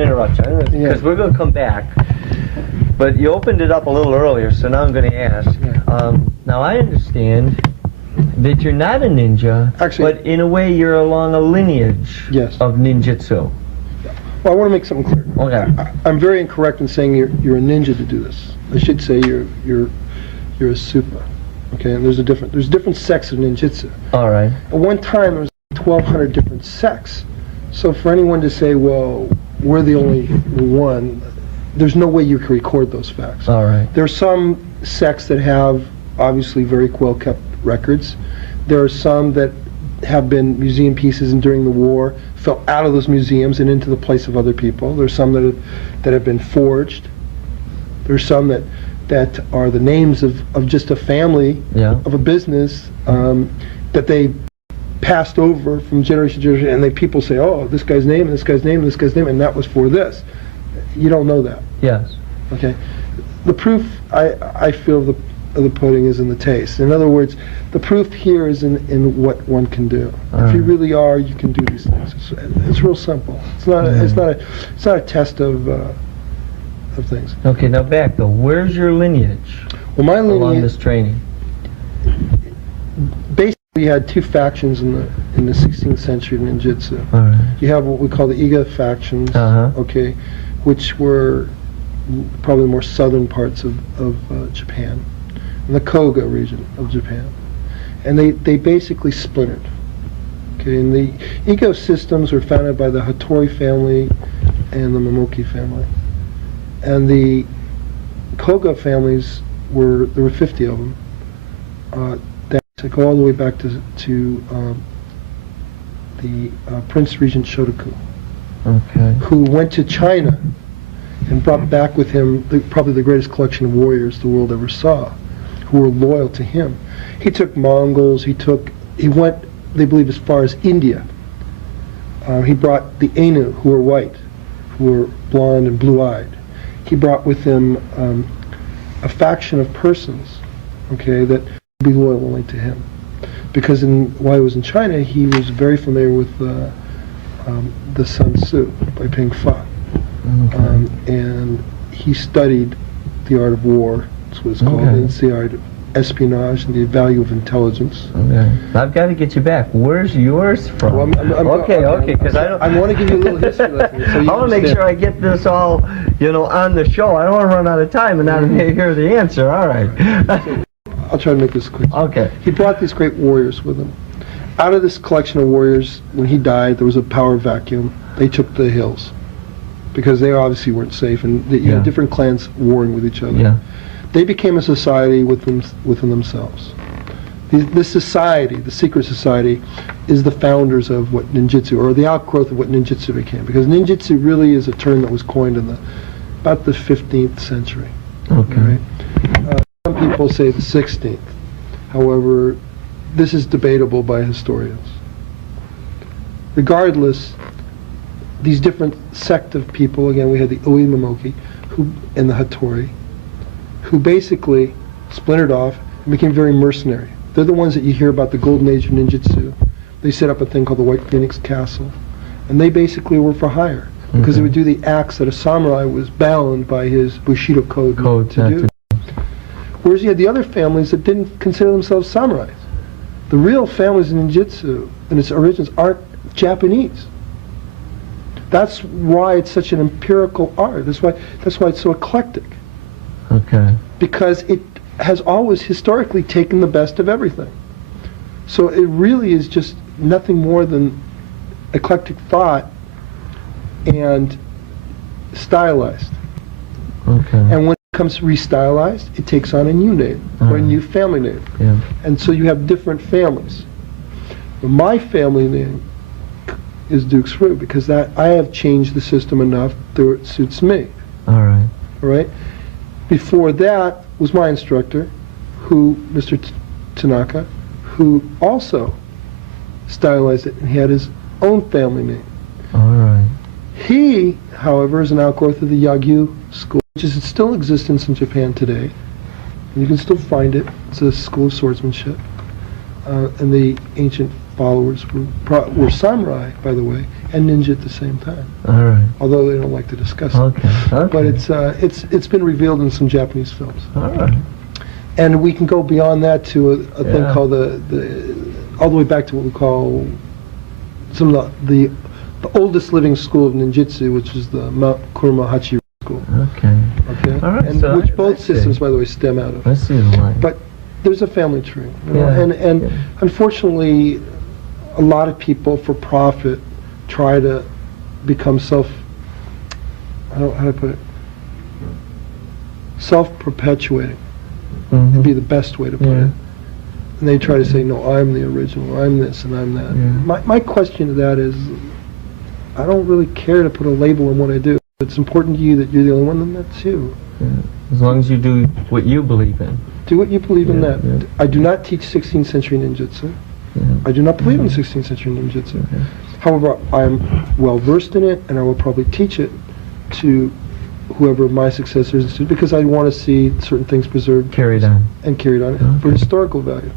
to interrupt you because we're going to come back. But you opened it up a little earlier, so now I'm going to ask. Now I understand that you're not a ninja, actually, but in a way you're along a lineage of ninjutsu. Well, I want to make something clear. Okay. I'm very incorrect in saying you're a ninja to do this. I should say you're a super. Okay, and there's different sects of ninjutsu. All right. At one time there was 1,200 different sects. So for anyone to say, well, we're the only one, there's no way you can record those facts. All right. There are some sects that have obviously very well kept records. There are some that have been museum pieces and during the war fell out of those museums and into the place of other people. There's some that have been forged. There's some that are the names of just a family, of a business, that they passed over from generation to generation, and people say, oh, this guy's name, and this guy's name, and this guy's name, and that was for this. You don't know that. Yes. Okay. The proof, I feel, of the pudding is in the taste. In other words, the proof here is in what one can do. If you really are, you can do these things. It's real simple. It's not a test of things. Okay, now back though. Where's your lineage? Well, my lineage along this training. Basically, we had two factions in the 16th century ninjutsu. All right. You have what we call the Iga factions, okay, which were probably the more southern parts of Japan, and the Koga region of Japan, and they basically splintered. Okay, and the Iga systems were founded by the Hattori family and the Momoki family, and the Koga families there were 50 of them. That go all the way back to the Prince Regent Shotoku, who went to China and brought back with him probably the greatest collection of warriors the world ever saw, who were loyal to him. He took Mongols. He went, they believe, as far as India. He brought the Ainu, who were white, who were blonde and blue-eyed. He brought with him a faction of persons, okay, that would be loyal only to him. Because while he was in China, he was very familiar with the Sun Tzu by Ping Fa. And he studied the art of war. That's what it's called. And it's the art of espionage and the value of intelligence. I've got to get you back. Where's yours from? Well, okay, because I want to give you a little history lesson. So I want to make sure I get this all, on the show. I don't want to run out of time and not hear the answer. All right. I'll try to make this quick. Okay. He brought these great warriors with him. Out of this collection of warriors, when he died, there was a power vacuum. They took the hills because they obviously weren't safe, and you had different clans warring with each other. They became a society within themselves. This society, the secret society, is the founders of what ninjutsu, or the outgrowth of what ninjutsu became. Because ninjutsu really is a term that was coined in about the 15th century. Right? Some people say the 16th. However, this is debatable by historians. Regardless, these different sect of people, again, we had the Oi Momoki and the Hattori, who basically splintered off and became very mercenary. They're the ones that you hear about the golden age of ninjutsu. They set up a thing called the White Phoenix Castle, and they basically were for hire because they would do the acts that a samurai was bound by his Bushido code to do. Whereas you had the other families that didn't consider themselves samurais. The real families in ninjutsu and its origins aren't Japanese. That's why it's such an empirical art. That's why it's so eclectic. Because it has always historically taken the best of everything. So it really is just nothing more than eclectic thought and stylized. And when it becomes restylized, it takes on a new name or a new family name. And so you have different families. My family name is Dux Ryu because I have changed the system enough that it suits me. All right. Before that was my instructor, Mr. Tanaka, who also stylized it, and he had his own family name. He, however, is an outgrowth of the Yagyu school, which is still in existence in Japan today. And you can still find it. It's a school of swordsmanship. And the ancient followers were samurai, by the way, and ninja at the same time. All right. Although they don't like to discuss Okay. it. Okay. But it's been revealed in some Japanese films. All right. And we can go beyond that to a thing Yeah. called all the way back to what we call some of the oldest living school of ninjutsu, which is the Mount Kurama Hachi school. Okay. Okay. All right, And so which I both see. systems, by the way, stem out of. I see the line. But there's a family tree, you know, Yeah, and yeah. unfortunately, a lot of people for profit try to become how do I put it? Self-perpetuating Mhm. would be the best way to put Yeah. it. And they try to say, no, I'm the original, I'm this and I'm that. Yeah. My question to that is, I don't really care to put a label on what I do. If it's important to you that you're the only one, then that's you. Yeah. As long as you do what you believe in. Do what you believe in Yeah, that. yeah. I do not teach 16th century ninjutsu. Yeah. I do not believe in 16th century ninjutsu. Okay. However, I'm well versed in it, and I will probably teach it to whoever my successors is, because I want to see certain things preserved Carried on. and carried on for Okay. historical value.